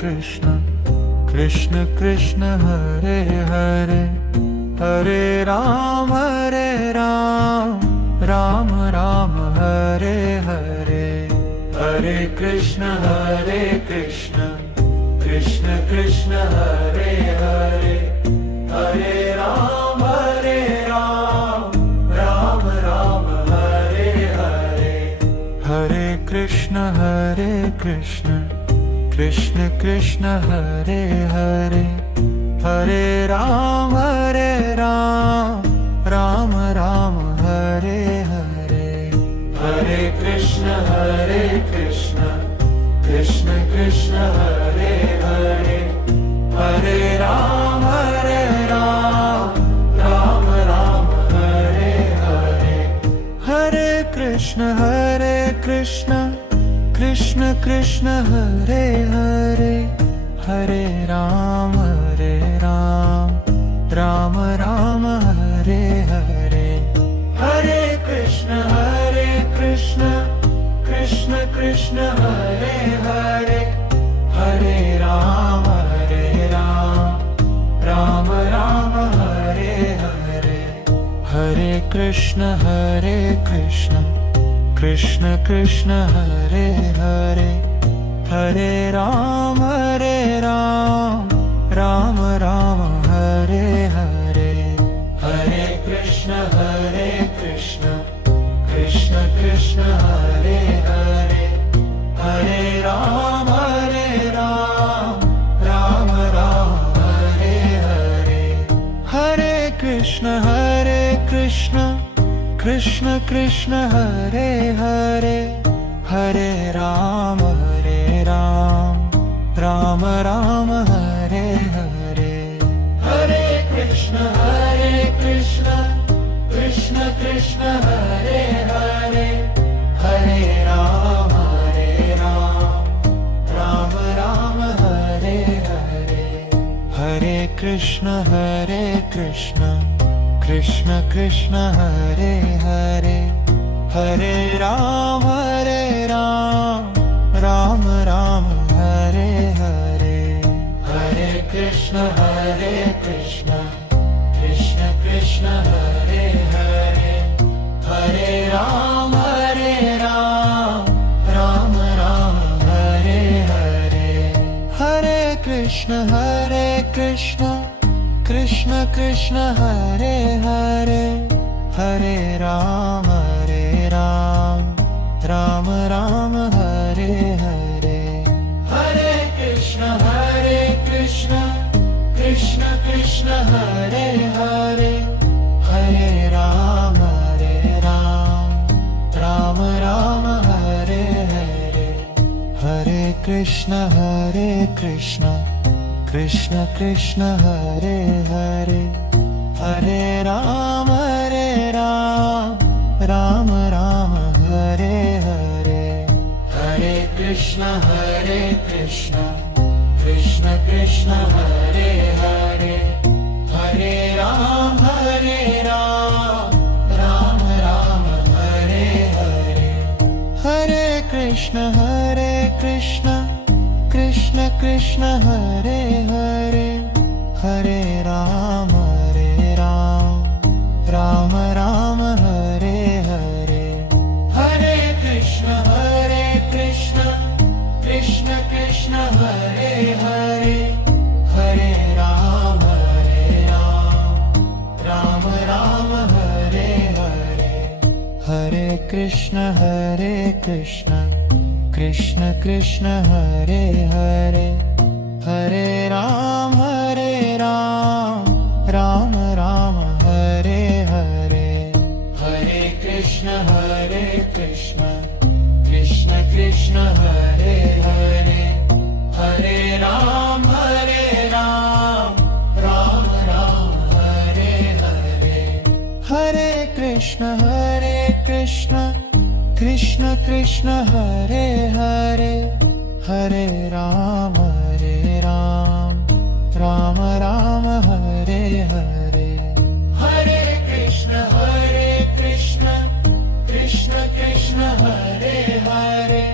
Krishna Krishna Krishna Hare Hare, Hare Ram Ram Ram Hare Hare. Hare Krishna Krishna Krishna Hare Hare, Hare Ram Ram Ram Hare Hare. Hare Krishna Krishna Krishna Hare Hare, Hare Ram Ram Ram Hare Hare. Hare Krishna Krishna Krishna Hare Hare, Hare Ram Ram Ram Hare Hare. Hare Krishna Krishna Krishna Hare Hare, Hare Ram Ram Ram Hare Hare. Hare Krishna Krishna Krishna Hare Hare, Hare Ram Ram Ram Hare Hare. Hare Krishna Krishna Krishna Hare Hare, Hare Ram Ram Ram Hare Hare. Hare Krishna Krishna Krishna Hare Hare, Hare Ram Ram Ram Hare Hare. Hare Krishna Krishna Krishna Hare Hare, Hare Ram Ram Ram Hare Hare. Hare Krishna Krishna Krishna Hare Hare, Hare Ram Ram Ram Hare Hare. Hare Krishna Krishna Krishna Hare Hare, Hare Ram Ram Ram Hare Hare. Hare Krishna Krishna Krishna Hare Hare, Hare Ram Ram Ram Hare Hare. Hare Krishna Krishna Krishna Hare Hare, Hare Ram Ram Ram Hare Hare. Hare Krishna Krishna Krishna Hare Hare, Hare Ram Ram Ram Hare Hare. Hare Krishna Krishna Krishna Hare Hare, Hare Ram Ram Ram Hare Hare. Hare Krishna Krishna Krishna Hare Hare, Hare Ram Ram Ram Hare Hare. Hare Krishna Krishna Hare Hare, Hare Ram Ram Ram Hare Hare. Hare Krishna Krishna Hare Hare, Hare Ram Ram Hare Hare. Hare Krishna Krishna Krishna Hare Hare, Hare Ram Ram Ram Hare Hare. Hare Krishna Krishna Krishna Hare Hare, Hare Ram Ram Ram Hare Hare. Hare Krishna Krishna Krishna Hare Hare, Hare Ram Ram Ram Hare Hare. Hare Krishna Krishna Krishna Hare Hare,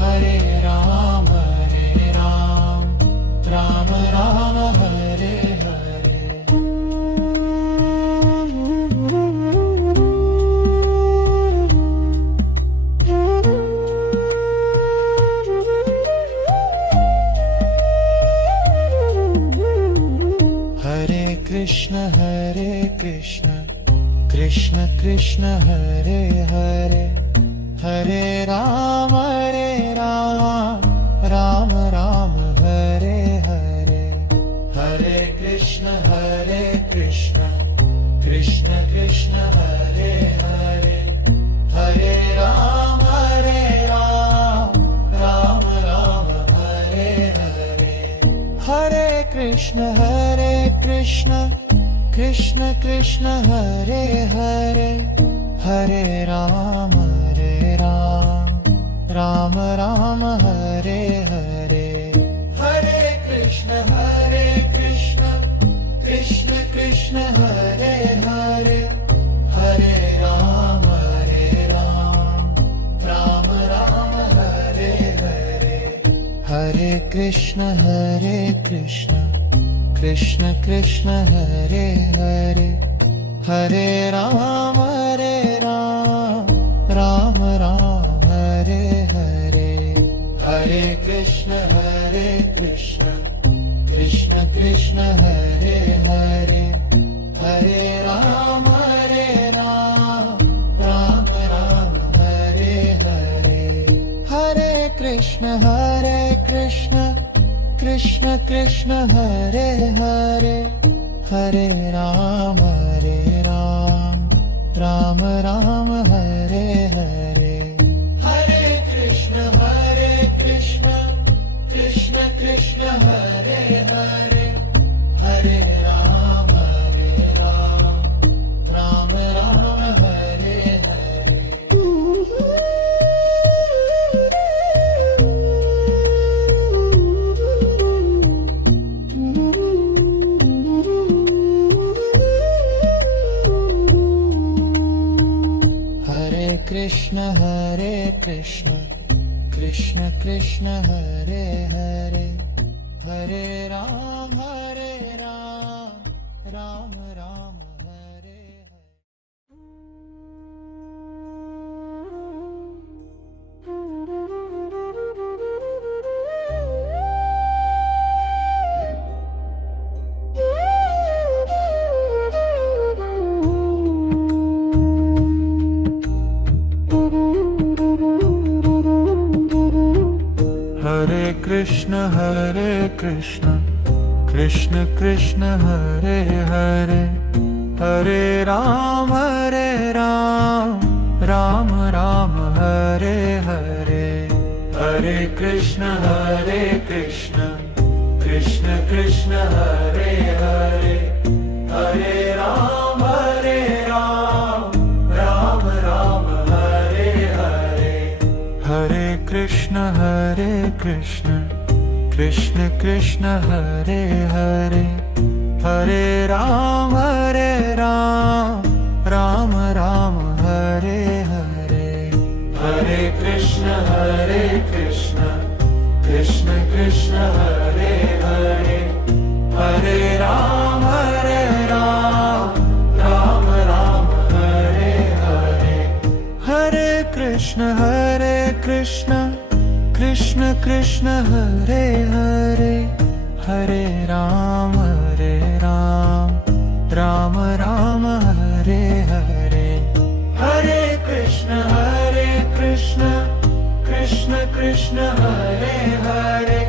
Hare Ram Krishna Krishna Hare Hare Hare Rama Rama Rama Hare Hare Hare Krishna Krishna Krishna Hare Hare Hare Rama Rama Hare Hare Hare Krishna Krishna Krishna Hare Hare Hare Rama Rama Hare Hare Hare Krishna Krishna Krishna Hare Hare Hare Rama Rama Hare Hare Hare Krishna Krishna Krishna Hare Hare Hare Rama Rama Hare Hare Hare Krishna Krishna Krishna Hare Hare Hare Rama Rama Hare Hare Hare Krishna Krishna Hare Hare Hare Rama Rama Hare Hare Hare Krishna Krishna Hare Hare Hare Rama Rama Hare Hare Krishna Krishna Hare Hare Hare Rama Rama Hare Hare Hare Krishna Krishna Hare Hare Hare Rama Rama Hare Hare Hare Krishna Krishna Hare Hare Hare Rama Rama Hare Hare Hare Krishna Krishna Hare Hare Hare Rama Rama Hare Hare Hare Krishna Krishna Hare Hare Hare Rama Rama Hare Hare Hare Krishna Krishna Hare Hare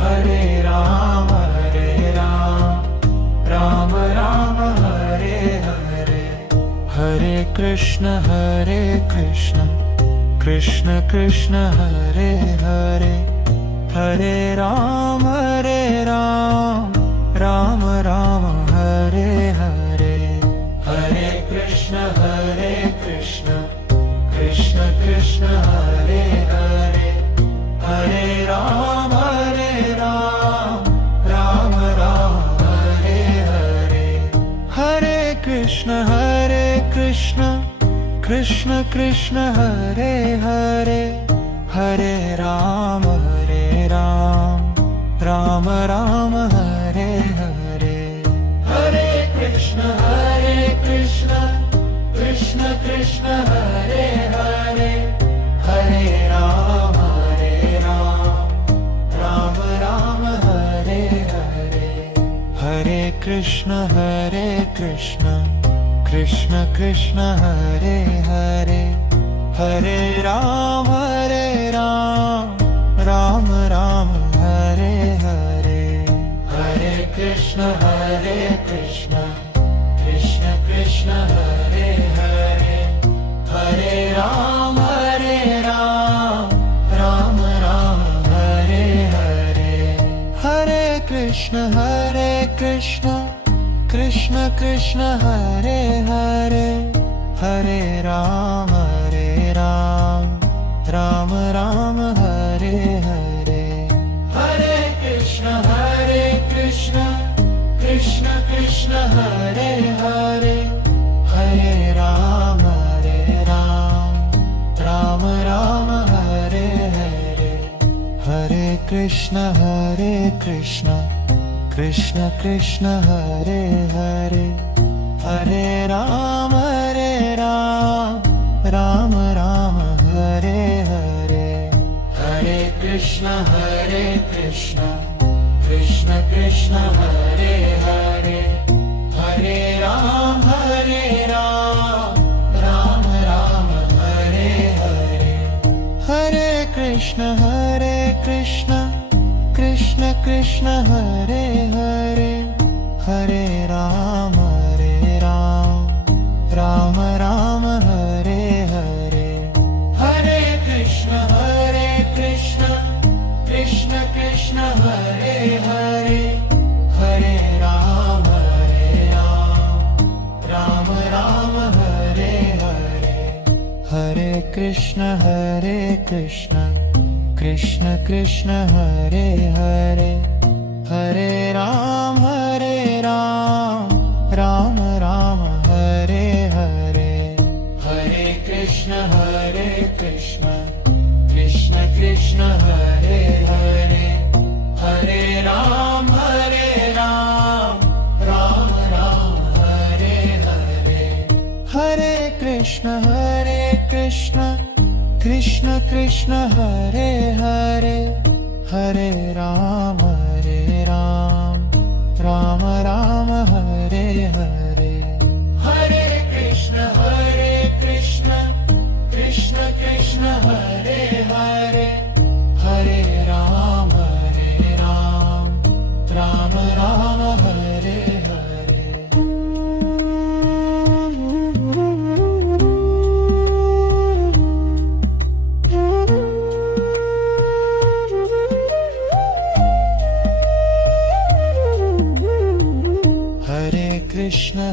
Hare Rama Rama Hare Hare Hare Krishna Krishna Hare Hare Hare Rama Rama Hare Hare Hare Krishna Krishna Hare Hare Hare Rama Rama Hare Hare Hare Krishna Krishna Hare Hare Hare Rama Rama Hare Hare Hare Krishna Krishna Hare Hare Hare Rama Rama Hare Hare Hare Krishna Krishna Hare Hare Hare Rama Rama Hare Hare Hare Krishna Krishna Krishna Krishna Hare Hare Hare Ram Ram Ram Hare Hare Hare Krishna Krishna Krishna Hare Hare Hare Ram Ram Ram Hare Hare Hare Krishna Krishna Krishna Hare Hare Hare Ram Ram Ram Hare Hare Hare Krishna Krishna Krishna Hare Hare Hare Ram Ram Ram Hare Hare Hare Krishna Krishna Krishna Hare Hare Hare Ram Ram Ram Hare Hare Hare Krishna Krishna Krishna Hare Hare Hare Ram Ram Ram Hare Hare Hare Krishna Krishna Hare Hare Hare Ram Ram Ram Hare Hare Hare Krishna Krishna Hare Hare Hare Ram Ram Ram Hare Hare Hare Krishna Krishna Hare Hare Hare Ram Ram Ram Hare Hare Hare Krishna Krishna Hare Hare Hare Ram Ram Ram Hare Hare Hare Krishna Krishna Hare Hare Hare Ram Ram Ram Hare Hare Hare Krishna Krishna Hare Hare Hare Ram Ram Ram Hare Hare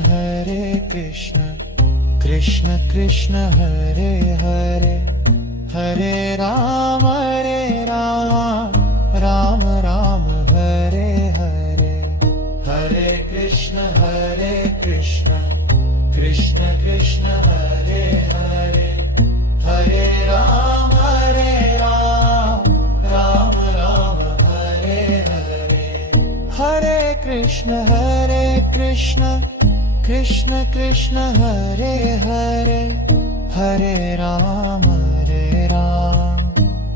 Hare Krishna Krishna Hare Hare Hare Ram Ram Ram Hare Hare Hare Krishna Krishna Hare Hare Hare Ram Ram Ram Hare Hare Hare Krishna Krishna Hare Hare Hare Ram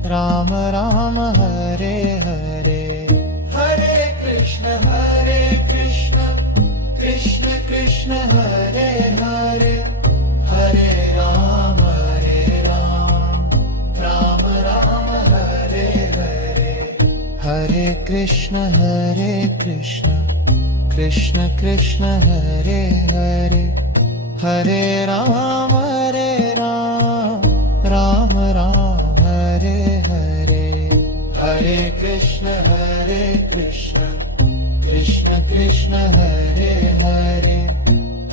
Ram Ram Hare Hare Hare Krishna Krishna Hare Hare Hare Ram Ram Ram Hare Hare Hare Krishna Krishna Hare Hare Hare Ram Ram Ram Hare Hare Hare Krishna Krishna Hare Hare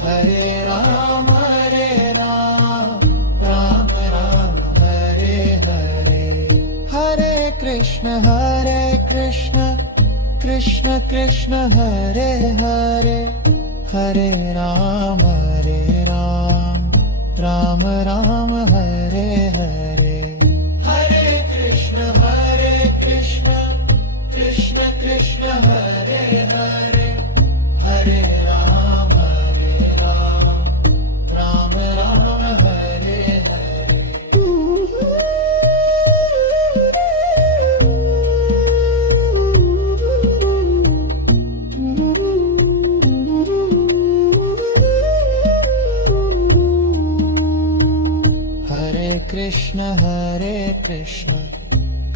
Hare Ram Ram Ram Hare Hare Hare Krishna Krishna Hare Hare Hare Ram Ram Ram Hare Hare Hare Krishna Krishna Hare Hare Hare Ram Ram Ram Hare Hare Krishna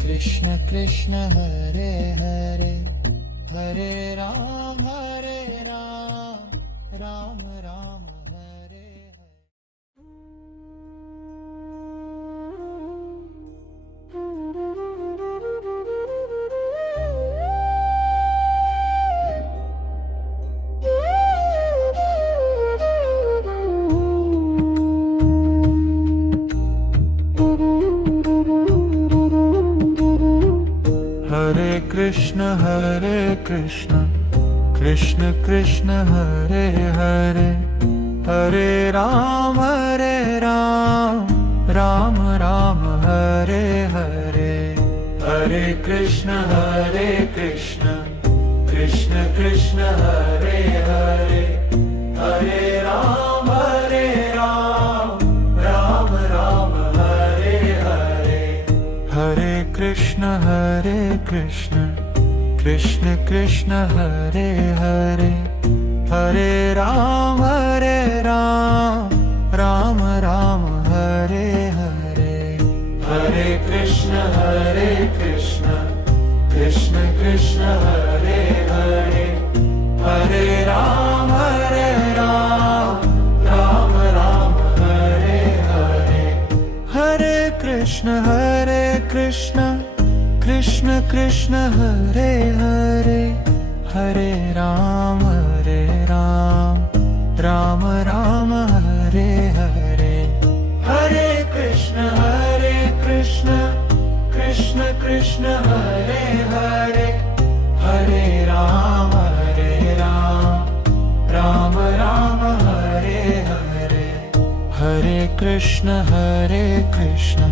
Krishna Krishna Hare Hare Hare Ram Ram Ram Hare Hare. Hare Krishna Krishna Krishna Hare Hare Hare Ram Ram Ram Hare Hare Hare Krishna Krishna Krishna Hare Hare Hare Ram Ram Ram Hare Hare Hare Krishna Krishna Krishna Hare Hare Hare Ram Ram Ram Hare Hare Hare Krishna Krishna Krishna Hare Hare Hare Ram Ram Ram Hare Hare Hare Krishna Krishna Krishna Hare Hare Hare Ram Ram Ram Hare Hare Hare Krishna Krishna Krishna Hare Hare Hare Ram Ram Ram Hare Hare Hare Krishna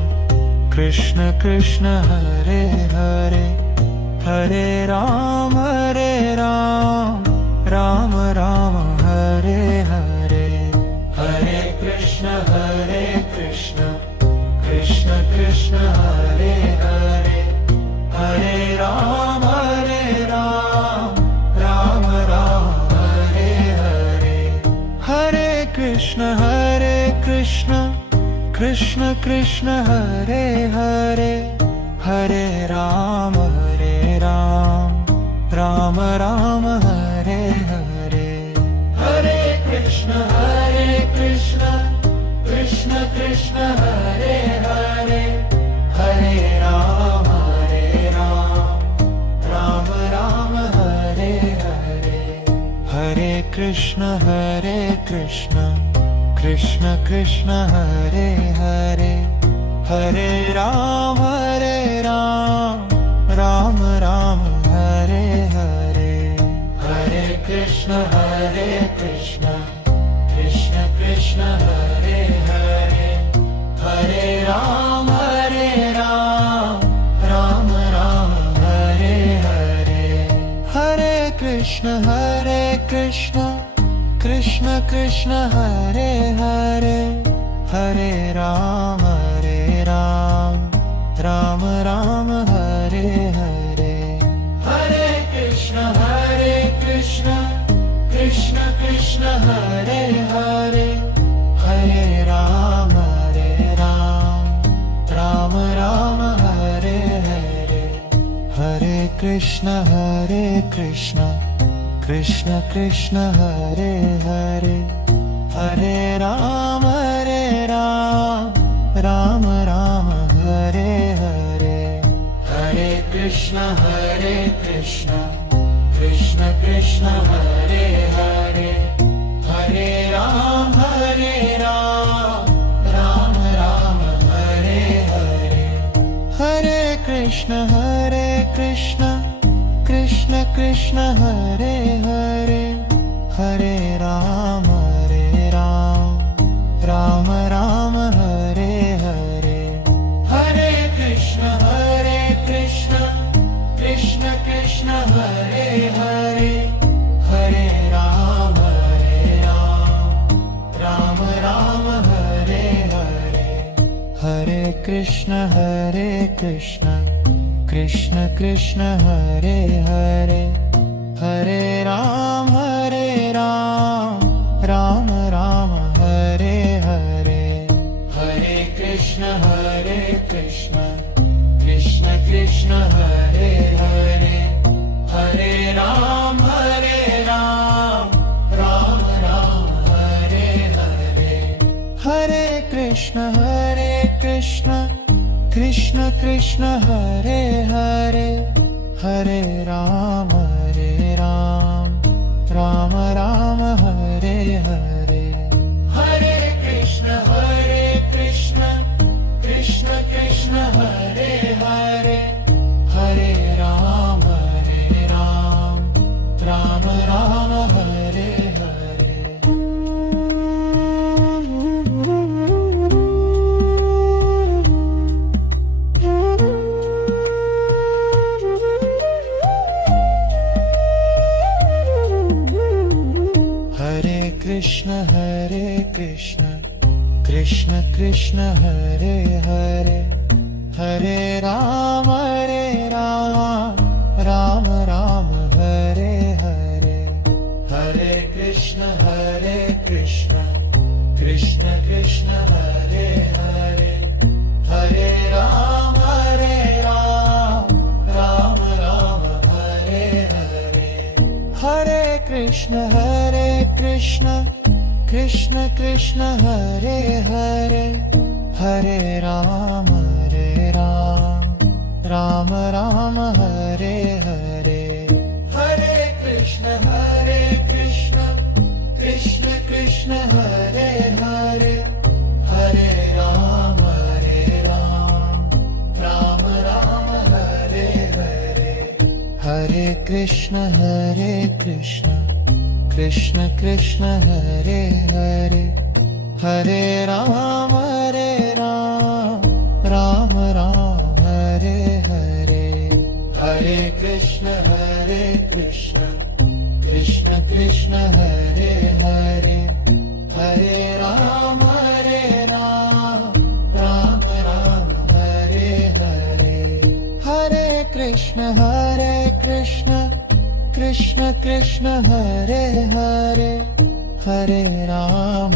Krishna Krishna Hare Hare Hare Ram Ram Ram Hare Hare Hare Krishna Krishna Krishna Hare Hare Hare Ram Ram Ram Hare Hare Hare Krishna Krishna Hare Hare Hare Ram Ram Ram Hare Hare Hare Krishna Krishna Hare Hare Hare Ram Ram Hare Hare Hare Krishna Krishna Hare Hare Hare Ram Ram Ram Hare Hare Hare Krishna Krishna Krishna Hare Hare Hare Ram Ram Ram Hare Hare Hare Krishna Krishna Hare Hare Hare Ram Ram Ram Hare Hare Hare Krishna Krishna Hare Hare Hare Ram Ram Hare Hare Hare Krishna Krishna Hare Hare Hare Ram Ram Ram Hare Hare Hare Krishna Krishna Hare Hare Hare Ram Ram Ram Hare Hare Hare Krishna Krishna Hare Hare Hare Ram Ram Ram Hare Hare Hare Krishna Krishna Hare Hare Hare Ram Ram Hare Hare Hare Krishna Krishna Hare Hare Hare Ram Ram Ram Hare Hare Hare Krishna Krishna Krishna Krishna Hare Hare Hare Ram Ram Ram Hare Hare Hare Krishna Krishna Krishna Hare Hare Hare Ram Ram Ram Hare Hare Hare Krishna Krishna Krishna Hare Hare Hare Ram Ram Ram Hare Hare Hare Krishna Krishna Krishna Hare Hare Hare Ram Ram Ram Hare Hare Hare Krishna Krishna Krishna Hare Hare Hare Ram Ram Ram Hare Hare Hare Krishna Krishna Krishna Hare Hare Hare Ram Ram Ram Hare Hare Hare Krishna Krishna Krishna Hare Hare Hare Ram Ram Ram Hare Hare Hare Krishna Krishna Krishna Hare Hare Hare Ram Ram Ram Hare Hare Hare Krishna Krishna Krishna Hare Hare Hare Ram Ram Ram Hare Hare Hare Krishna Krishna Krishna Hare Hare Hare Ram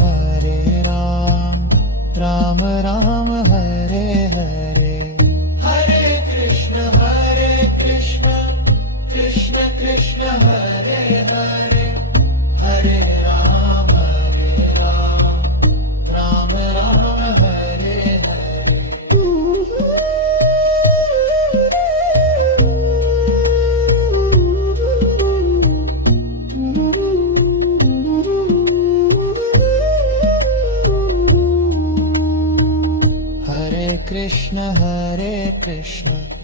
Ram Ram Hare Hare Hare Krishna Krishna Krishna Hare Hare Hare Ram Ram Ram Hare Hare Krishna Krishna